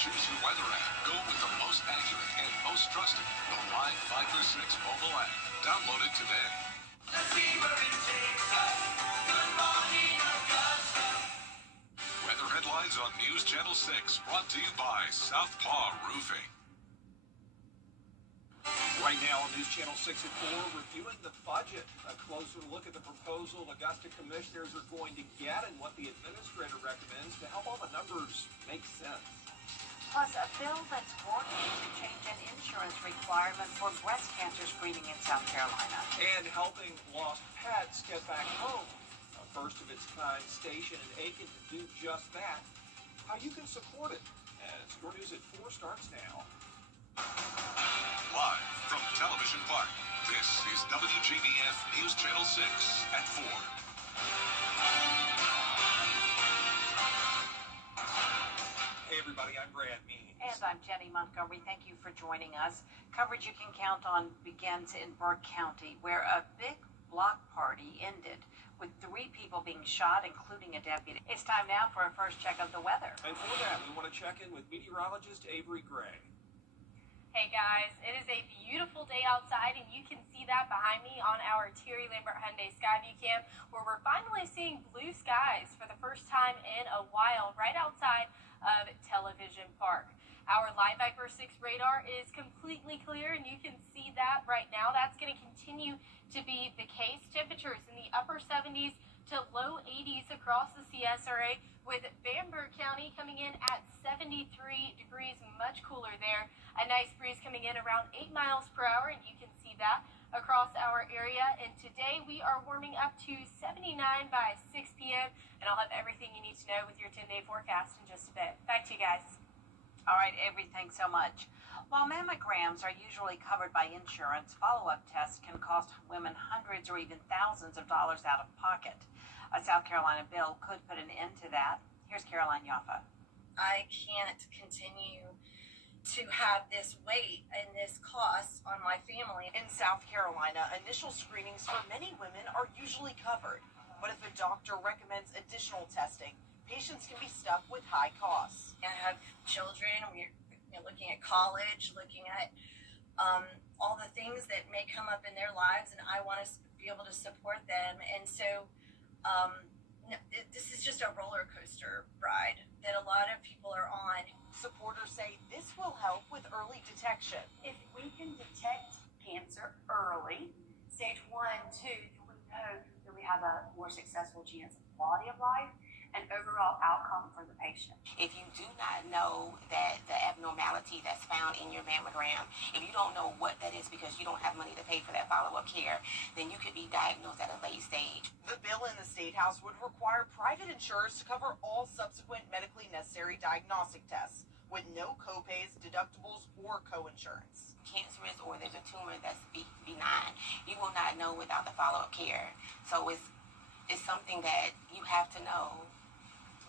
Choose your weather app. Go with the most accurate and most trusted. The Live 5 6 mobile app. Download it today. Let's see where it takes us. Good morning, Augusta. Weather headlines on News Channel 6, brought to you by Southpaw Roofing. Right now on News Channel 6 at 4, reviewing the budget. A closer look at the proposal Augusta commissioners are going to get and what the administrator recommends to help all the numbers make sense. Plus, a bill that's working to change an insurance requirement for breast cancer screening in South Carolina. And helping lost pets get back home. A first of its kind station in Aiken to do just that. How you can support it. And Score News at 4 starts now. Live from Television Park, this is WJBF News Channel 6 at 4. Hey everybody, I'm Brad Means. And I'm Jenny Montgomery. Thank you for joining us. Coverage you can count on begins in Burke County, where a big block party ended with 3 people being shot, including a deputy. It's time now for a first check of the weather. And for that, we want to check in with meteorologist Avery Gray. Hey guys, it is a beautiful day outside, and you can see that behind me on our Terry Lambert Hyundai Skyview Cam, where we're finally seeing blue skies for the first time in a while right outside of Television Park. Our Live Viper 6 radar is completely clear, and you can see that right now. That's going to continue to be the case. Temperatures in the upper 70s to low 80s across the CSRA, with Bamberg County coming in at 73 degrees, much cooler there. A nice breeze coming in around 8 miles per hour, and you can see that across our area. And today we are warming up to 79 by 6 p.m., and I'll have everything you need to know with your 10-day forecast in just a bit. Back to you guys. All right, Avery, thanks so much. While mammograms are usually covered by insurance, follow-up tests can cost women hundreds or even thousands of dollars out of pocket. A South Carolina bill could put an end to that. Here's Caroline Yaffa. I can't continue to have this weight and this cost on my family. In South Carolina, initial screenings for many women are usually covered. But if a doctor recommends additional testing, patients can be stuck with high costs. I have children, we're looking at college, looking at all the things that may come up in their lives, and I want to be able to support them. And so this is just a roller coaster ride that a lot of people are on. Supporters say this will help with early detection. If we can detect cancer early, stage 1, 2, then we know that we have a more successful chance of quality of life and overall outcome for the patient. If you do not know that the abnormality that's found in your mammogram, if you don't know what that is because you don't have money to pay for that follow-up care, then you could be diagnosed at a late stage. The bill in the State House would require private insurers to cover all subsequent medically necessary diagnostic tests with no copays, deductibles, or co-insurance. Cancerous or there's a tumor that's benign, you will not know without the follow-up care. So it's something that you have to know.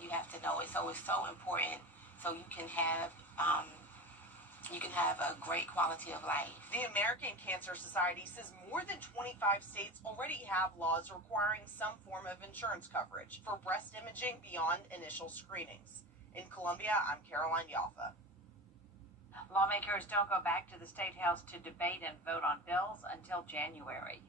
You have to know it. So it's so important so you can have a great quality of life. The American Cancer Society says more than 25 states already have laws requiring some form of insurance coverage for breast imaging beyond initial screenings. In Columbia, I'm Caroline Yaffa. Lawmakers don't go back to the State House to debate and vote on bills until January.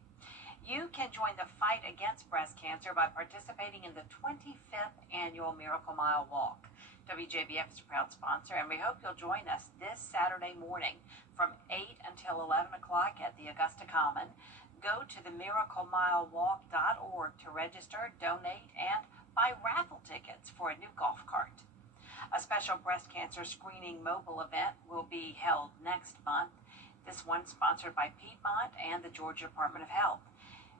You can join the fight against breast cancer by participating in the 25th annual Miracle Mile Walk. WJBF is a proud sponsor, and we hope you'll join us this Saturday morning from 8 until 11 o'clock at the Augusta Common. Go to themiraclemilewalk.org to register, donate, and buy raffle tickets for a new golf cart. A special breast cancer screening mobile event will be held next month. This one sponsored by Piedmont and the Georgia Department of Health.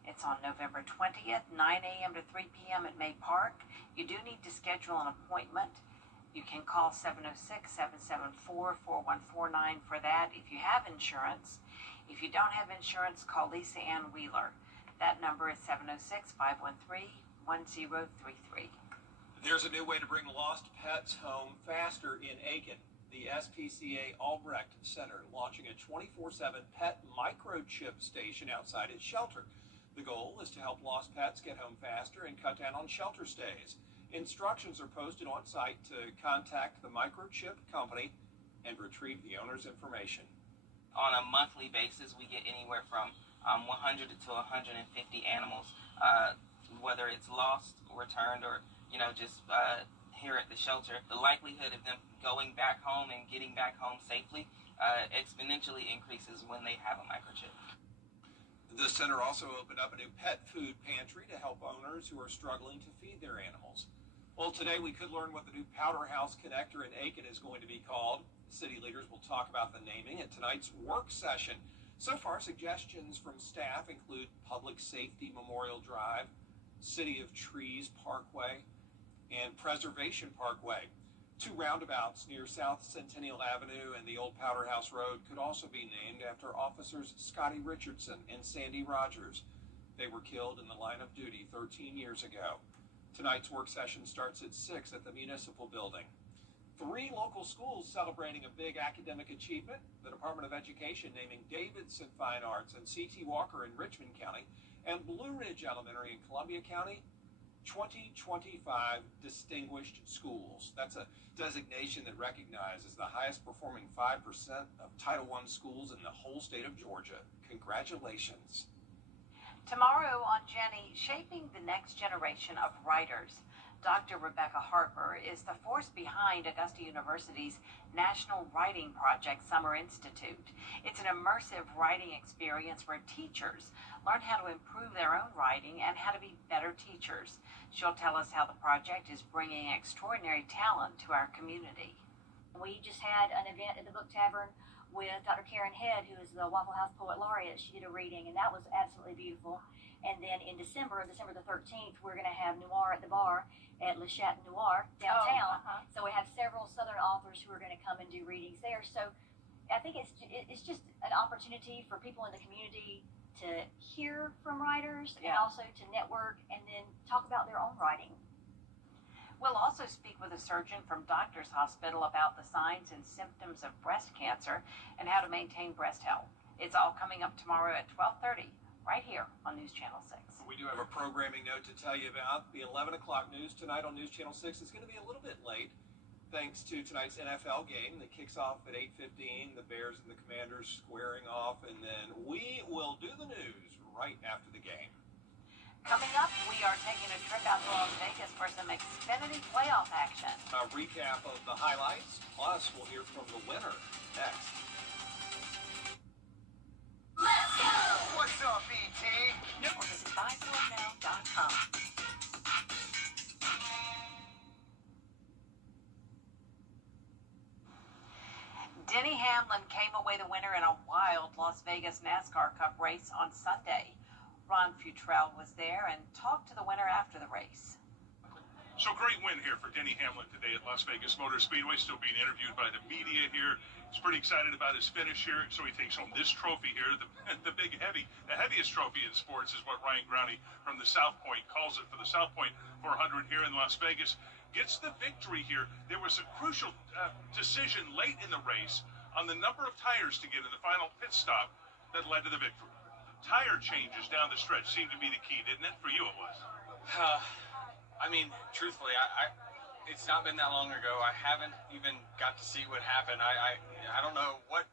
It's on November 20th, 9 a.m. to 3 p.m. at May Park. You do need to schedule an appointment. You can call 706-774-4149 for that if you have insurance. If you don't have insurance, call Lisa Ann Wheeler. That number is 706-513-1033. There's a new way to bring lost pets home faster in Aiken. The SPCA Albrecht Center launching a 24/7 pet microchip station outside its shelter. The goal is to help lost pets get home faster and cut down on shelter stays. Instructions are posted on site to contact the microchip company and retrieve the owner's information. On a monthly basis, we get anywhere from 100 to 150 animals, whether it's lost, returned, or just here at the shelter. The likelihood of them going back home and getting back home safely exponentially increases when they have a microchip. The center also opened up a new pet food pantry to help owners who are struggling to feed their animals. Well, today we could learn what the new Powderhouse connector in Aiken is going to be called. City leaders will talk about the naming at tonight's work session. So far, suggestions from staff include Public Safety Memorial Drive, City of Trees Parkway, and Preservation Parkway. Two roundabouts near South Centennial Avenue and the old Powderhouse Road could also be named after officers Scotty Richardson and Sandy Rogers. They were killed in the line of duty 13 years ago. Tonight's work session starts at 6 at the Municipal Building. 3 local schools celebrating a big academic achievement. The Department of Education naming Davidson Fine Arts and C.T. Walker in Richmond County and Blue Ridge Elementary in Columbia County 2025 Distinguished Schools. That's a designation that recognizes the highest performing 5% of Title I schools in the whole state of Georgia. Congratulations. Tomorrow on Jenny, shaping the next generation of writers. Dr. Rebecca Harper is the force behind Augusta University's National Writing Project Summer Institute. It's an immersive writing experience where teachers learn how to improve their own writing and how to be better teachers. She'll tell us how the project is bringing extraordinary talent to our community. We just had an event at the Book Tavern with Dr. Karen Head, who is the Waffle House Poet Laureate. She did a reading, and that was absolutely beautiful. And then in December the 13th, we're going to have Noir at the Bar at Le Chat Noir downtown. So we have several Southern authors who are going to come and do readings there. So I think it's just an opportunity for people in the community to hear from writers and also to network and then talk about their own writing. We'll also speak with a surgeon from Doctors Hospital about the signs and symptoms of breast cancer and how to maintain breast health. It's all coming up tomorrow at 12:30, right here on News Channel 6. We do have a programming note to tell you about. The 11 o'clock news tonight on News Channel 6 is going to be a little bit late, thanks to tonight's NFL game that kicks off at 8:15. The Bears and the Commanders squaring off, and then we will do the news right after the game. Coming up, we are taking a trip out to Las Vegas for some Xfinity playoff action. A recap of the highlights, plus we'll hear from the winner next. Let's go! What's up, E.T.? Or visit BuySourceNow.com. Denny Hamlin came away the winner in a wild Las Vegas NASCAR Cup race on Sunday. Ron Futrell was there and talked to the winner after the race. So great win here for Denny Hamlin today at Las Vegas Motor Speedway, still being interviewed by the media here. He's pretty excited about his finish here, so he takes home this trophy here, the big heavy, the heaviest trophy in sports is what Ryan Growney from the South Point calls it for the South Point 400 here in Las Vegas. Gets the victory here. There was a crucial decision late in the race on the number of tires to get in the final pit stop that led to the victory. Tire changes down the stretch seemed to be the key, didn't it? For you it was. I mean, truthfully, it's not been that long ago. I haven't even got to see what happened. I don't know what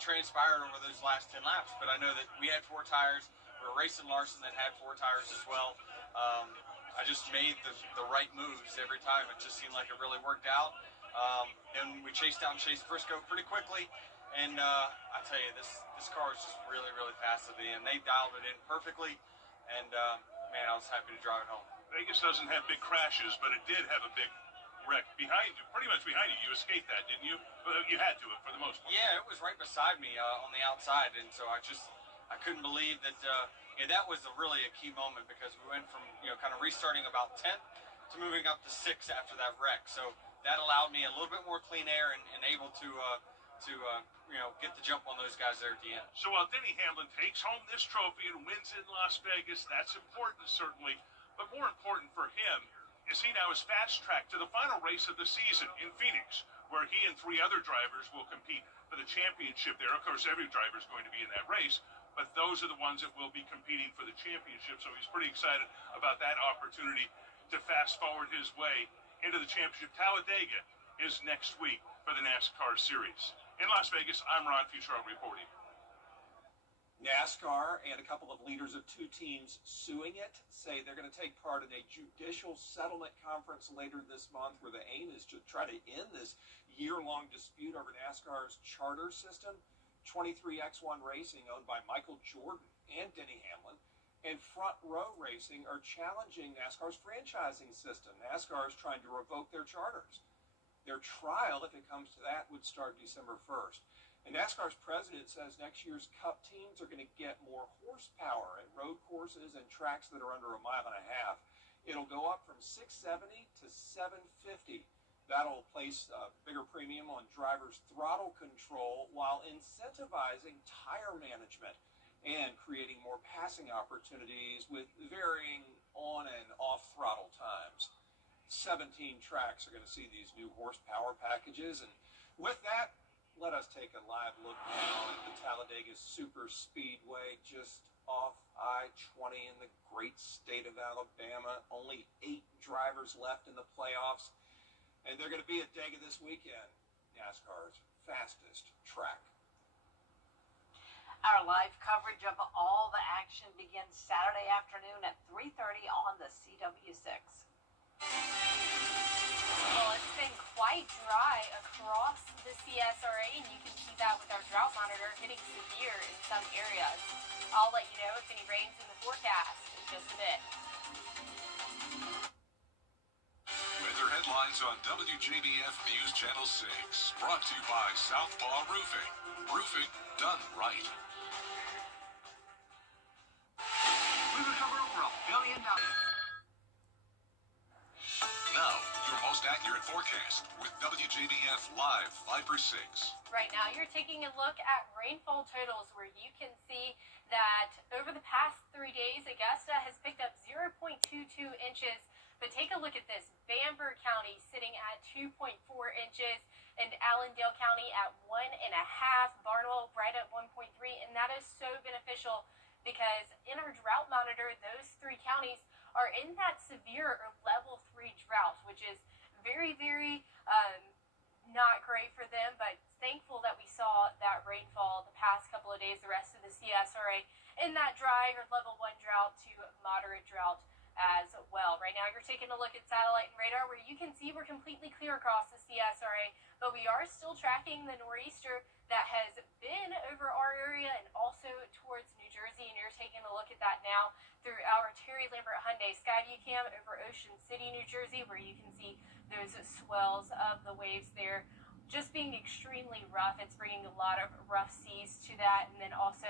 transpired over those last 10 laps, but I know that we had 4 tires. We were racing Larson that had 4 tires as well. I just made the right moves every time. It just seemed like it really worked out. And we chased down Chase Briscoe pretty quickly. And I tell you, this car is just really, really fast to the end. They dialed it in perfectly, and man, I was happy to drive it home. Vegas doesn't have big crashes, but it did have a big wreck behind you, pretty much behind you. You escaped that, didn't you? You had to, for the most part. Yeah, it was right beside me on the outside, and so I couldn't believe that. That was really a key moment because we went from kind of restarting about 10th to moving up to 6th after that wreck. So that allowed me a little bit more clean air and able to get the jump on those guys there at the end. So while Denny Hamlin takes home this trophy and wins in Las Vegas, that's important certainly, but more important for him is he now is fast-tracked to the final race of the season in Phoenix, where he and 3 other drivers will compete for the championship there. Of course, every driver is going to be in that race, but those are the ones that will be competing for the championship, so he's pretty excited about that opportunity to fast forward his way into the championship. Talladega is next week for the NASCAR Series. In Las Vegas, I'm Ron Futrell reporting. NASCAR and a couple of leaders of two teams suing it say they're going to take part in a judicial settlement conference later this month where the aim is to try to end this year-long dispute over NASCAR's charter system. 23X1 Racing, owned by Michael Jordan and Denny Hamlin, and Front Row Racing are challenging NASCAR's franchising system. NASCAR is trying to revoke their charters. Their trial, if it comes to that, would start December 1st. And NASCAR's president says next year's Cup teams are going to get more horsepower at road courses and tracks that are under a mile and a half. It'll go up from 670 to 750. That'll place a bigger premium on drivers' throttle control while incentivizing tire management and creating more passing opportunities with varying on and off throttle times. 17 tracks are going to see these new horsepower packages. And with that, let us take a live look now at the Talladega Super Speedway just off I-20 in the great state of Alabama. Only 8 drivers left in the playoffs. And they're going to be at Dega this weekend, NASCAR's fastest track. Our live coverage of all the action begins Saturday afternoon at 3:30 on the CW6. Well, it's been quite dry across the CSRA, and you can see that with our drought monitor hitting severe in some areas. I'll let you know if any rain's in the forecast in just a bit. Weather headlines on WJBF News Channel 6. Brought to you by Southpaw Roofing. Roofing done right. We recover over $1 billion. Now, your most accurate forecast with WJBF Live 5/6. Right now, you're taking a look at rainfall totals where you can see that over the past 3 days, Augusta has picked up 0.22 inches. But take a look at this. Bamberg County sitting at 2.4 inches and Allendale County at 1.5. Barnwell right at 1.3. And that is so beneficial because in our drought monitor, those 3 counties are in that severe or level 3 drought, which is very, very not great for them, but thankful that we saw that rainfall the past couple of days. The rest of the CSRA in that dry or level 1 drought to moderate drought as well. Right now, you're taking a look at satellite and radar where you can see we're completely clear across the CSRA, but we are still tracking the nor'easter that has been over our area and also towards New Jersey, and you're taking a look at that now through our Terry Lambert Hyundai Skyview Cam over Ocean City, New Jersey, where you can see those swells of the waves there just being extremely rough. It's bringing a lot of rough seas to that, and then also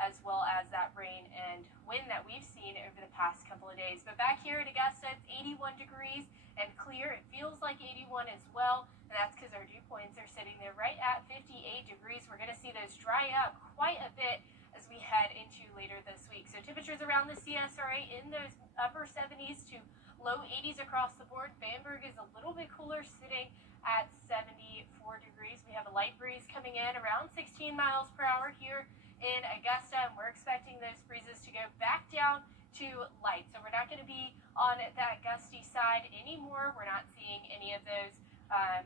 as well as that rain and wind that we've seen over the past couple of days. But back here at Augusta, it's 81 degrees and clear. It feels like 81 as well, and that's because our dew points are sitting there right at 58 degrees. We're going to see those dry up quite a bit as we head into later this week. So temperatures around the CSRA in those upper 70s to low 80s across the board. Bamberg is a little bit cooler, sitting at 74 degrees. We have a light breeze coming in around 16 miles per hour here in Augusta, and we're expecting those breezes to go back down to light. So we're not going to be on that gusty side anymore. We're not seeing any of those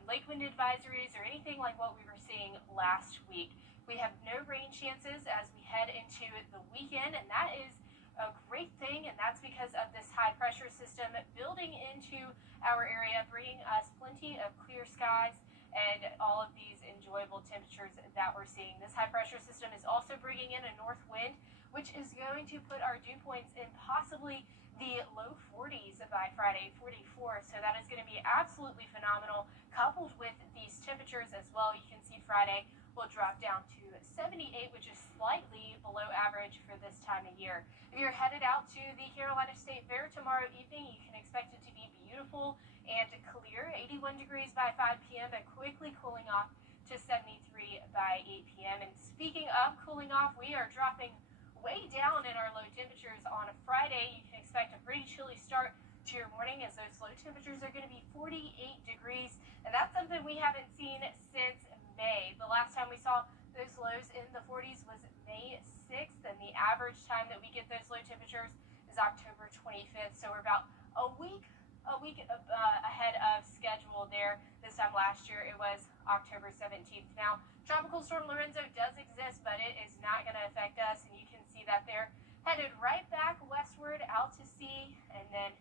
lake wind advisories or anything like what we were seeing last week. We have no rain chances as we head into the weekend, and that is a great thing, and that's because of this high pressure system building into our area, bringing us plenty of clear skies and all of these enjoyable temperatures that we're seeing. This high pressure system is also bringing in a north wind, which is going to put our dew points in possibly the low 40s by Friday, 44. So that is going to be absolutely phenomenal. Coupled with these temperatures as well, you can see Friday will drop down to 78, which is slightly below average for this time of year. If you're headed out to the Carolina State Fair tomorrow evening, you can expect it to be beautiful and clear. 81 degrees by 5 p.m., but quickly cooling off to 73 by 8 p.m. And speaking of cooling off, we are dropping way down in our low temperatures on a Friday. You can expect a pretty chilly start to your morning as those low temperatures are going to be 48 degrees, and that's something we haven't seen since May. The last time we saw those lows in the 40s was May 6th, and the average time that we get those low temperatures is October 25th. So we're about a week a week ahead of schedule there. This time last year, it was October 17th. Now, Tropical Storm Lorenzo does exist, but it is not going to affect us, and you can see that they're headed right back westward out to sea, and then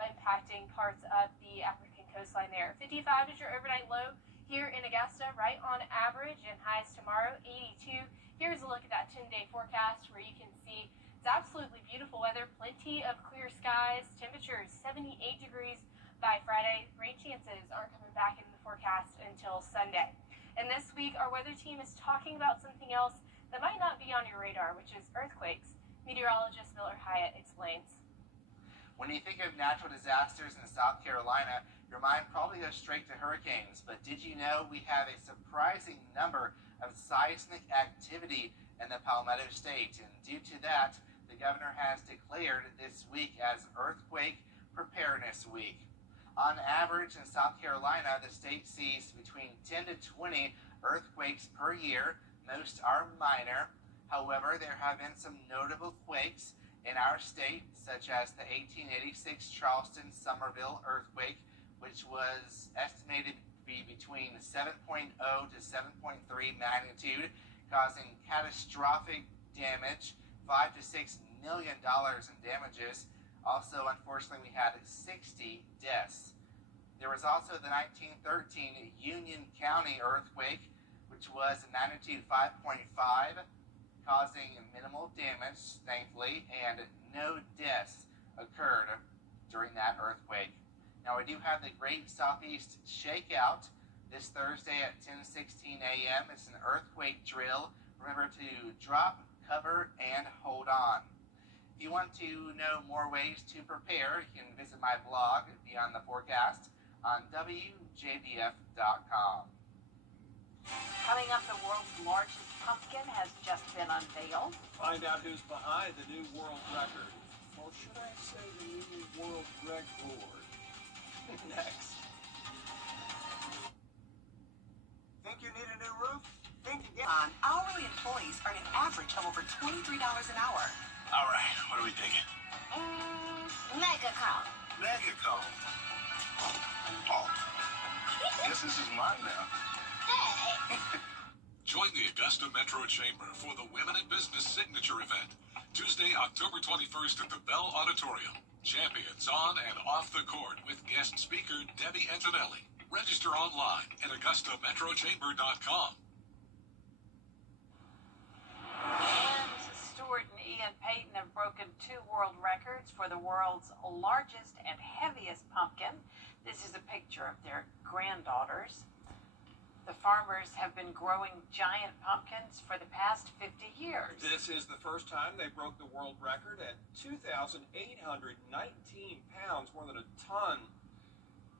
impacting parts of the African coastline there. 55 is your overnight low here in Augusta, right on average, and highs tomorrow, 82. Here's a look at that 10-day forecast where you can see it's absolutely beautiful weather, plenty of clear skies, temperatures 78 degrees by Friday. Rain chances aren't coming back in the forecast until Sunday. And this week, our weather team is talking about something else that might not be on your radar, which is earthquakes. Meteorologist Miller Hyatt explains. When you think of natural disasters in South Carolina, your mind probably goes straight to hurricanes. But did you know we have a surprising number of seismic activity in the Palmetto State? And due to that, the governor has declared this week as Earthquake Preparedness Week. On average, in South Carolina, the state sees between 10 to 20 earthquakes per year. Most are minor. However, there have been some notable quakes in our state, such as the 1886 Charleston-Somerville earthquake, which was estimated to be between 7.0 to 7.3 magnitude, causing catastrophic damage, $5 to $6 million in damages. Also, unfortunately, we had 60 deaths. There was also the 1913 Union County earthquake, which was a magnitude 5.5, causing minimal damage, thankfully, and no deaths occurred during that earthquake. Now, we do have the Great Southeast Shakeout this Thursday at 10:16 a.m. It's an earthquake drill. Remember to drop, cover, and hold on. If you want to know more ways to prepare, you can visit my blog, Beyond the Forecast, on WJBF.com. Coming up, the world's largest pumpkin has just been unveiled. Find out who's behind the new world record. Or should I say the new world record? Next. Think you need a new roof? Think again. Hourly employees earn an average of over $23 an hour. All right, what are we thinking? Megacom. Megacom. Oh, guess this is mine now. Join the Augusta Metro Chamber for the Women in Business Signature Event, Tuesday, October 21st at the Bell Auditorium. Champions on and off the court with guest speaker Debbie Antonelli. Register online at AugustaMetroChamber.com. Stewart and Ian Payton have broken 2 world records for the world's largest and heaviest pumpkin. This is a picture of their granddaughters. The farmers have been growing giant pumpkins for the past 50 years. This is the first time they broke the world record at 2,819 pounds, more than a ton,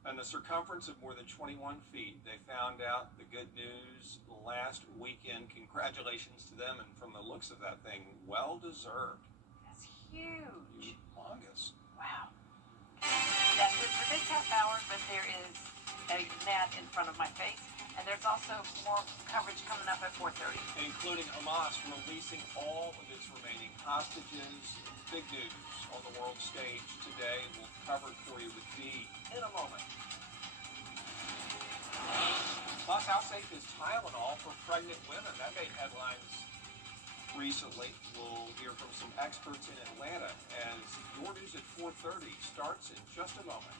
and the circumference of more than 21 feet. They found out the good news last weekend. Congratulations to them, and from the looks of that thing, well deserved. That's huge. Humongous. Wow. That's it for this half hour, but there is a gnat in front of my face. And there's also more coverage coming up at 4:30. Including Hamas releasing all of its remaining hostages. Big news on the world stage today. We'll cover it for you with Dee in a moment. Plus, how safe is Tylenol for pregnant women? That made headlines recently. We'll hear from some experts in Atlanta as Your News at 4:30 starts in just a moment.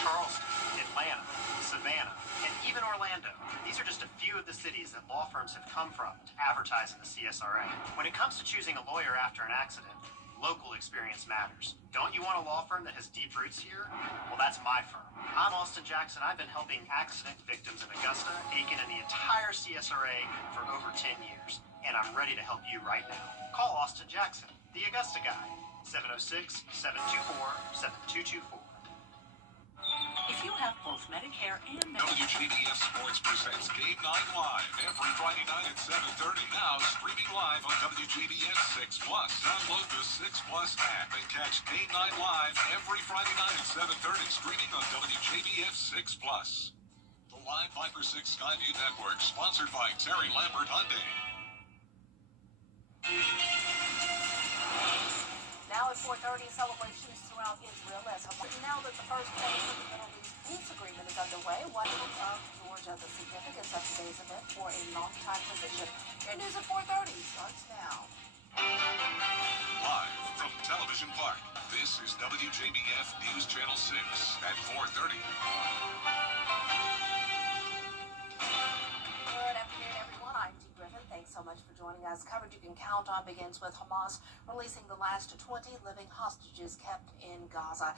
Charleston, Atlanta, Savannah, and even Orlando. These are just a few of the cities that law firms have come from to advertise in the CSRA. When it comes to choosing a lawyer after an accident, local experience matters. Don't you want a law firm that has deep roots here? Well, that's my firm. I'm Austin Jackson. I've been helping accident victims in Augusta, Aiken, and the entire CSRA for over 10 years. And I'm ready to help you right now. Call Austin Jackson, the Augusta guy, 706-724-7224. If you have both Medicare and WJBF Sports presents Game 9 Live every Friday night at 7:30. Now streaming live on WJBF 6 Plus. Download the 6 Plus app and catch Game 9 Live every Friday night at 7:30. Streaming on WJBF 6 Plus. The Live Viper 6 Skyview Network, sponsored by Terry Lambert Hyundai. celebrations throughout Israel as now that the first phase of the Middle East peace agreement is underway. Washington of Georgia, the significance of today's event for a longtime physician. Your news at 4:30 starts now. Live from Television Park, this is WJBF News Channel 6 at 4:30. Good afternoon, everyone. I'm Dee Griffin. Thanks so much for joining us. Coverage you can count on begins with Hamas releasing the last 20 living hostages kept in Gaza.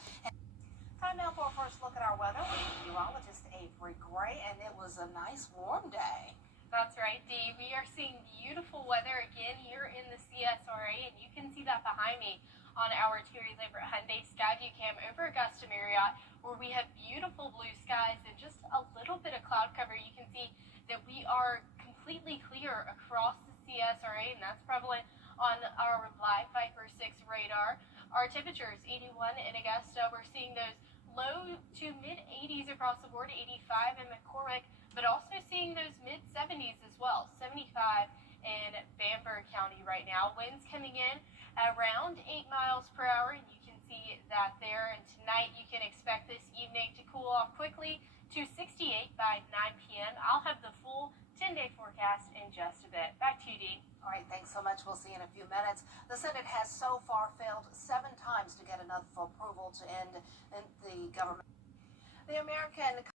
Time now for a first look at our weather with meteorologist Avery Gray, and it was a nice warm day. That's right, Dee. We are seeing beautiful weather again here in the CSRA, and you can see that behind me on our Terry Lambert Hyundai Skyview Cam over Augusta Marriott, where we have beautiful blue skies and just a little bit of cloud cover. You can see that we are completely clear across the CSRA, and that's prevalent on our live Viper 6 radar. Our temperature is 81 in Augusta. We're seeing those low to mid 80s across the board, 85 in McCormick, but also seeing those mid 70s as well, 75 in Bamberg County right now. Winds coming in around 8 miles per hour, and you can see that there. And tonight you can expect this evening to cool off quickly to 68 by 9 p.m. I'll have the full 10-day forecast in just a bit. Back to you, Dee. All right, thanks so much. We'll see you in a few minutes. The Senate has so far failed 7 times to get enough approval to end the government. The American